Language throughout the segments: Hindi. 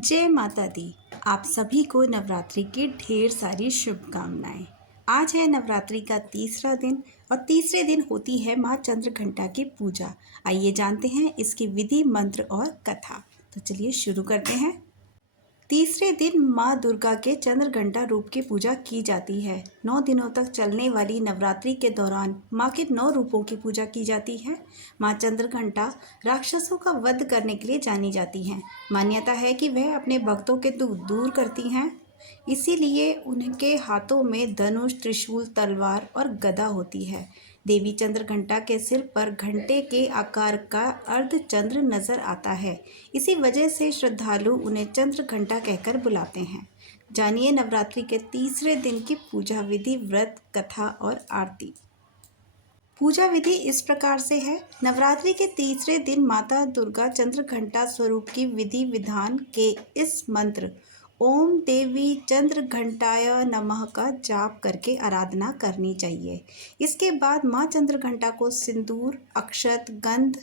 जय माता दी। आप सभी को नवरात्रि की ढेर सारी शुभकामनाएं। आज है नवरात्रि का तीसरा दिन और तीसरे दिन होती है माँ चंद्रघंटा की पूजा। आइए जानते हैं इसकी विधि, मंत्र और कथा। तो चलिए शुरू करते हैं। तीसरे दिन माँ दुर्गा के चंद्रघंटा रूप की पूजा की जाती है। 9 दिनों तक चलने वाली नवरात्रि के दौरान माँ के 9 रूपों की पूजा की जाती है। माँ चंद्रघंटा राक्षसों का वध करने के लिए जानी जाती हैं। मान्यता है कि वह अपने भक्तों के दुख दूर करती हैं, इसीलिए उनके हाथों में धनुष, त्रिशूल, तलवार और गदा होती है। देवी चंद्रघंटा के सिर पर घंटे के आकार का अर्धचंद्र नजर आता है। इसी वजह से श्रद्धालु उन्हें चंद्रघंटा कहकर बुलाते हैं। जानिए नवरात्रि के तीसरे दिन की पूजा विधि, व्रत, कथा और आरती। पूजा विधि इस प्रकार से है। नवरात्रि के तीसरे दिन माता दुर्गा चंद्रघंटा स्वरूप की विधि विधान के इस मंत्र ओम देवी चंद्रघंटाय नमः का जाप करके आराधना करनी चाहिए। इसके बाद माँ चंद्रघंटा को सिंदूर, अक्षत, गंध,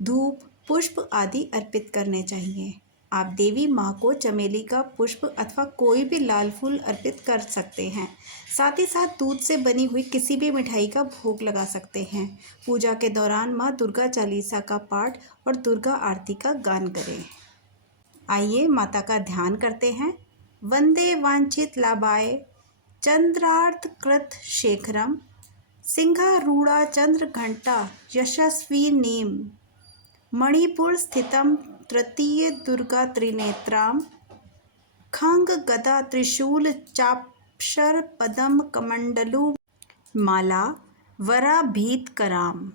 धूप, पुष्प आदि अर्पित करने चाहिए। आप देवी माँ को चमेली का पुष्प अथवा कोई भी लाल फूल अर्पित कर सकते हैं। साथ ही साथ दूध से बनी हुई किसी भी मिठाई का भोग लगा सकते हैं। पूजा के दौरान माँ दुर्गा चालीसा का पाठ और दुर्गा आरती का गान करें। आइए माता का ध्यान करते हैं। वंदे वांछित लाभाय चंद्रार्थ कृत शेखरम सिंहारूढ़ा चंद्रघंटा यशस्वी नेम मणिपुर स्थितम तृतीय दुर्गा त्रिनेत्राम खंग गदा त्रिशूल चापशर पदम कमंडलु माला वराभीतकराम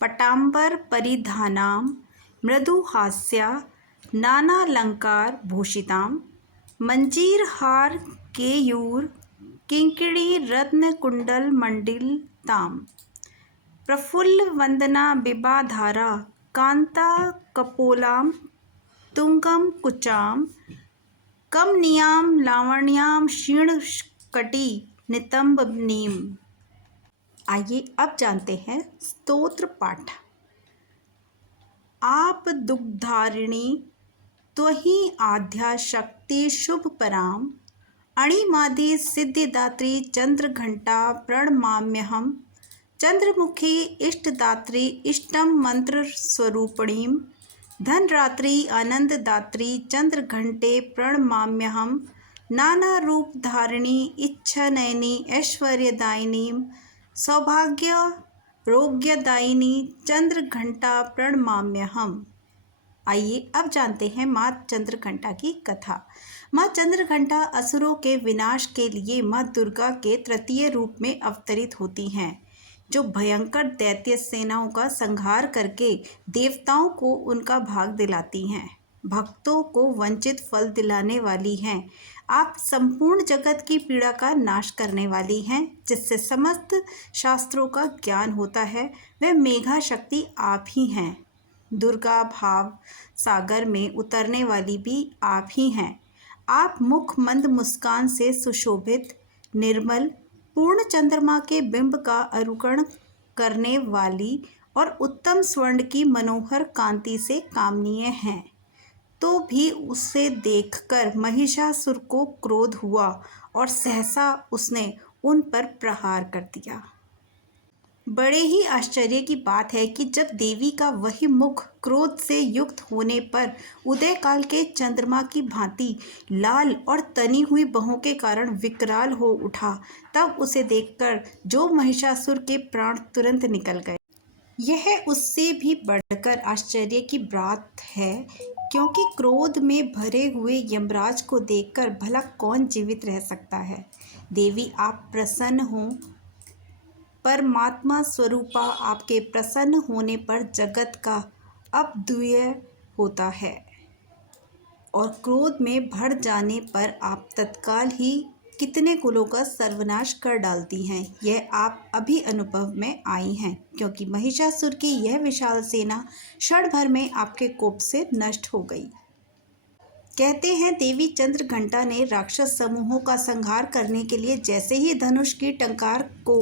पटांबर परिधानाम मृदुहास्या नानालंकार भूषिताम मंजीर हार केयूर किंकिणी रत्न कुंडल मंडिलताम प्रफुल्ल वंदना बिबाधारा कांता कपोलाम तुंगम कुचाम कमनियाम लावण्याम क्षीण कटी नितंब नीम। आइए अब जानते हैं स्तोत्र पाठ। आप दुग्धारिणी त्वहि आद्या शक्ति शुभ पराम अणिमादि सिद्धिदात्री चंद्रघंटा प्रणमाम्यहम् चंद्रमुखी इष्टदात्री इष्टम मंत्र स्वरूपिणीम धनरात्रि आनंददात्री चंद्रघंटे प्रणमाम्यहम् नाना रूप धारिणी इच्छानयनी ऐश्वर्यदायिनीम सौभाग्य रोग्यदायिनी चंद्रघंटा प्रणमाम्यहम्। आइए अब जानते हैं माँ चंद्रघंटा की कथा। माँ चंद्रघंटा असुरों के विनाश के लिए माँ दुर्गा के तृतीय रूप में अवतरित होती हैं, जो भयंकर दैत्य सेनाओं का संहार करके देवताओं को उनका भाग दिलाती हैं, भक्तों को वंचित फल दिलाने वाली हैं। आप संपूर्ण जगत की पीड़ा का नाश करने वाली हैं, जिससे समस्त शास्त्रों का ज्ञान होता है। वह मेघा शक्ति आप ही हैं। दुर्गा भाव सागर में उतरने वाली भी आप ही हैं। आप मुख मंद मुस्कान से सुशोभित, निर्मल, पूर्ण चंद्रमा के बिंब का अनुकरण करने वाली और उत्तम स्वर्ण की मनोहर कांति से कामनीय हैं। तो भी उसे देखकर महिषासुर को क्रोध हुआ और सहसा उसने उन पर प्रहार कर दिया। बड़े ही आश्चर्य की बात है कि जब देवी का वही मुख क्रोध से युक्त होने पर उदय काल के चंद्रमा की भांति लाल और तनी हुई बाहों के कारण विकराल हो उठा, तब उसे देखकर जो महिषासुर के प्राण तुरंत निकल गए। यह उससे भी बढ़कर आश्चर्य की बात है, क्योंकि क्रोध में भरे हुए यमराज को देखकर भला कौन जीवित रह सकता है। देवी आप प्रसन्न हों। परमात्मा स्वरूपा आपके प्रसन्न होने पर जगत का अभ्युदय होता है और क्रोध में भर जाने पर आप तत्काल ही कितने कुलों का सर्वनाश कर डालती हैं। यह आप अभी अनुभव में आई हैं, क्योंकि महिषासुर की यह विशाल सेना क्षण भर में आपके कोप से नष्ट हो गई। कहते हैं देवी चंद्रघंटा ने राक्षस समूहों का संहार करने के लिए जैसे ही धनुष की टंकार को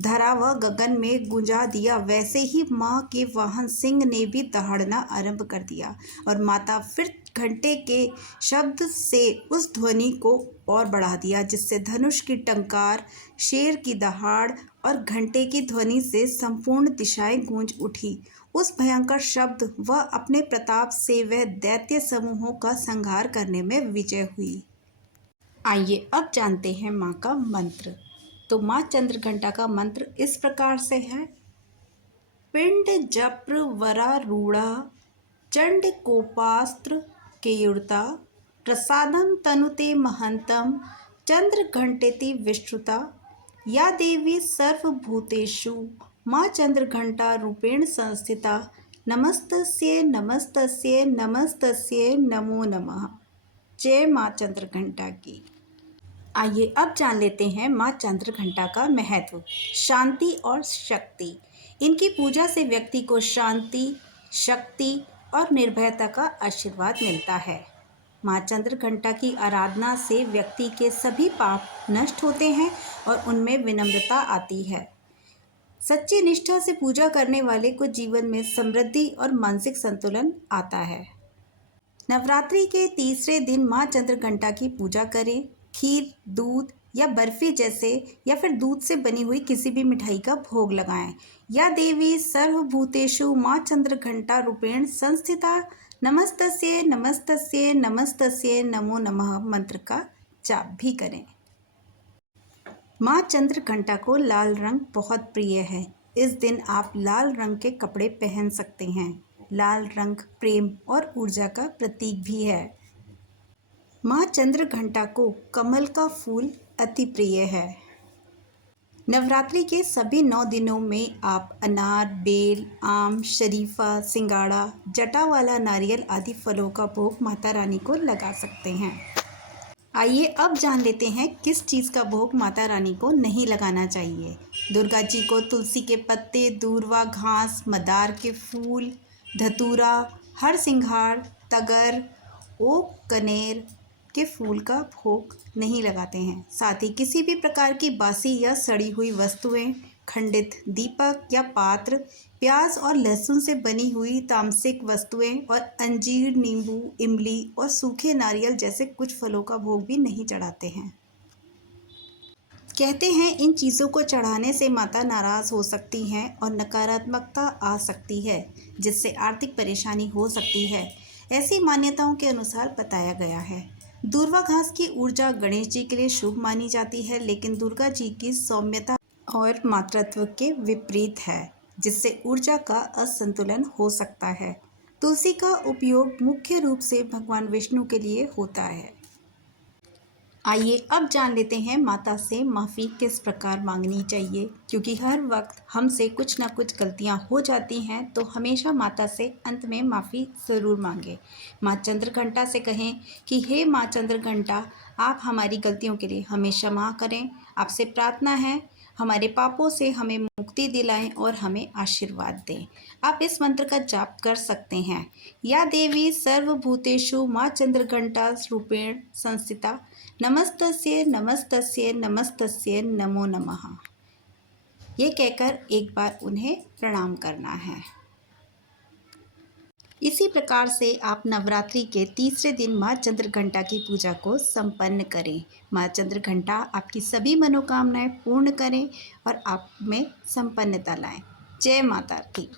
धरा व गगन में गुंजा दिया, वैसे ही माँ के वाहन सिंह ने भी दहाड़ना आरंभ कर दिया और माता फिर घंटे के शब्द से उस ध्वनि को और बढ़ा दिया, जिससे धनुष की टंकार, शेर की दहाड़ और घंटे की ध्वनि से संपूर्ण दिशाएं गूंज उठी। उस भयंकर शब्द व अपने प्रताप से वह दैत्य समूहों का संहार करने में विजय हुई। आइए अब जानते हैं माँ का मंत्र। तो माँ चंद्रघंटा का मंत्र इस प्रकार से है। पिंड जप्र वरारूढ़ा चंड कोपास्त्र केयुर्ता प्रसादम तनुते महंतम चंद्र घंटेति विश्रुता या देवी सर्वभूतेषु माँ चंद्रघंटा रूपेण संस्थिता नमस्तस्यै नमस्तस्यै नमस्तस्यै नमो नमः। जय माँ चंद्रघंटा की। आइए अब जान लेते हैं माँ चंद्रघंटा का महत्व। शांति और शक्ति। इनकी पूजा से व्यक्ति को शांति, शक्ति और निर्भयता का आशीर्वाद मिलता है। माँ चंद्रघंटा की आराधना से व्यक्ति के सभी पाप नष्ट होते हैं और उनमें विनम्रता आती है। सच्ची निष्ठा से पूजा करने वाले को जीवन में समृद्धि और मानसिक संतुलन आता है। नवरात्रि के तीसरे दिन माँ चंद्रघंटा की पूजा करें। खीर, दूध या बर्फी जैसे या फिर दूध से बनी हुई किसी भी मिठाई का भोग लगाएं। या देवी सर्वभूतेषु माँ चंद्रघंटा रूपेण संस्थिता नमस्तस्यै नमस्तस्यै नमस्तस्यै नमो नमः मंत्र का जाप भी करें। माँ चंद्रघंटा को लाल रंग बहुत प्रिय है। इस दिन आप लाल रंग के कपड़े पहन सकते हैं। लाल रंग प्रेम और ऊर्जा का प्रतीक भी है। माँ चंद्रघंटा को कमल का फूल अति प्रिय है। नवरात्रि के सभी 9 दिनों में आप अनार, बेल, आम, शरीफा, सिंगाड़ा, जटा वाला नारियल आदि फलों का भोग माता रानी को लगा सकते हैं। आइए अब जान लेते हैं किस चीज़ का भोग माता रानी को नहीं लगाना चाहिए। दुर्गा जी को तुलसी के पत्ते, दूर्वा घास, मदार के फूल, धतूरा, हरसिंघार, तगर, ओक कनेर के फूल का भोग नहीं लगाते हैं। साथ ही किसी भी प्रकार की बासी या सड़ी हुई वस्तुएं, खंडित दीपक या पात्र, प्याज और लहसुन से बनी हुई तामसिक वस्तुएं और अंजीर, नींबू, इमली और सूखे नारियल जैसे कुछ फलों का भोग भी नहीं चढ़ाते हैं। कहते हैं इन चीज़ों को चढ़ाने से माता नाराज़ हो सकती हैं और नकारात्मकता आ सकती है, जिससे आर्थिक परेशानी हो सकती है। ऐसी मान्यताओं के अनुसार बताया गया है। दूर्वा घास की ऊर्जा गणेश जी के लिए शुभ मानी जाती है, लेकिन दुर्गा जी की सौम्यता और मातृत्व के विपरीत है, जिससे ऊर्जा का असंतुलन हो सकता है। तुलसी का उपयोग मुख्य रूप से भगवान विष्णु के लिए होता है। आइए अब जान लेते हैं माता से माफ़ी किस प्रकार मांगनी चाहिए, क्योंकि हर वक्त हमसे कुछ ना कुछ गलतियां हो जाती हैं, तो हमेशा माता से अंत में माफ़ी ज़रूर मांगें। माँ चंद्रघंटा से कहें कि हे माँ चंद्रघंटा, आप हमारी गलतियों के लिए हमें क्षमा करें। आपसे प्रार्थना है हमारे पापों से हमें मुक्ति दिलाएं और हमें आशीर्वाद दें। आप इस मंत्र का जाप कर सकते हैं। या देवी सर्वभूतेषु माँ चंद्रघंटा रूपेण संस्थिता नमस्तस्यै नमस्तस्यै नमस्तस्यै नमो नमः। ये कहकर एक बार उन्हें प्रणाम करना है। इसी प्रकार से आप नवरात्रि के तीसरे दिन माँ चंद्रघंटा की पूजा को संपन्न करें। माँ चंद्रघंटा आपकी सभी मनोकामनाएं पूर्ण करें और आप में संपन्नता लाएं। जय माता की।